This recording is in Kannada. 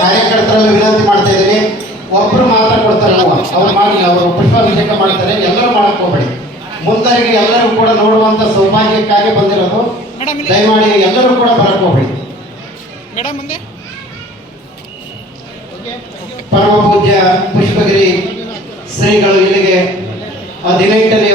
ಕಾರ್ಯಕರ್ತರಲ್ಲಿ ವಿನಂತಿ ಮಾಡ್ತಾ ಇದ್ದೀನಿ, ಒಬ್ಬರು ಮಾತ್ರ ಕೊಡ್ತಾರೆ, ಅವ್ರು ಮಾಡಿ ಅವರು ಪುಷ್ಪಾಭಿಷೇಕ ಮಾಡ್ತಾರೆ, ಎಲ್ಲರೂ ಮಾಡಕ್ ಹೋಗ್ಬೇಡಿ. ಮುಂದರಿಗೆ ಎಲ್ಲರೂ ಕೂಡ ನೋಡುವಂತ ಸೌಭಾಗ್ಯಕ್ಕಾಗಿ ಬಂದಿರೋದು, ದಯಮಾಡಿ ಎಲ್ಲರೂ ಕೂಡ ಬರಕ್ ಹೋಗ್ಬೇಡಿ. ಪರಮ ಪೂಜ್ಯ ಪುಷ್ಪಗಿರಿ ಶ್ರೀಗಳು ಇಲ್ಲಿಗೆ 18ನೇ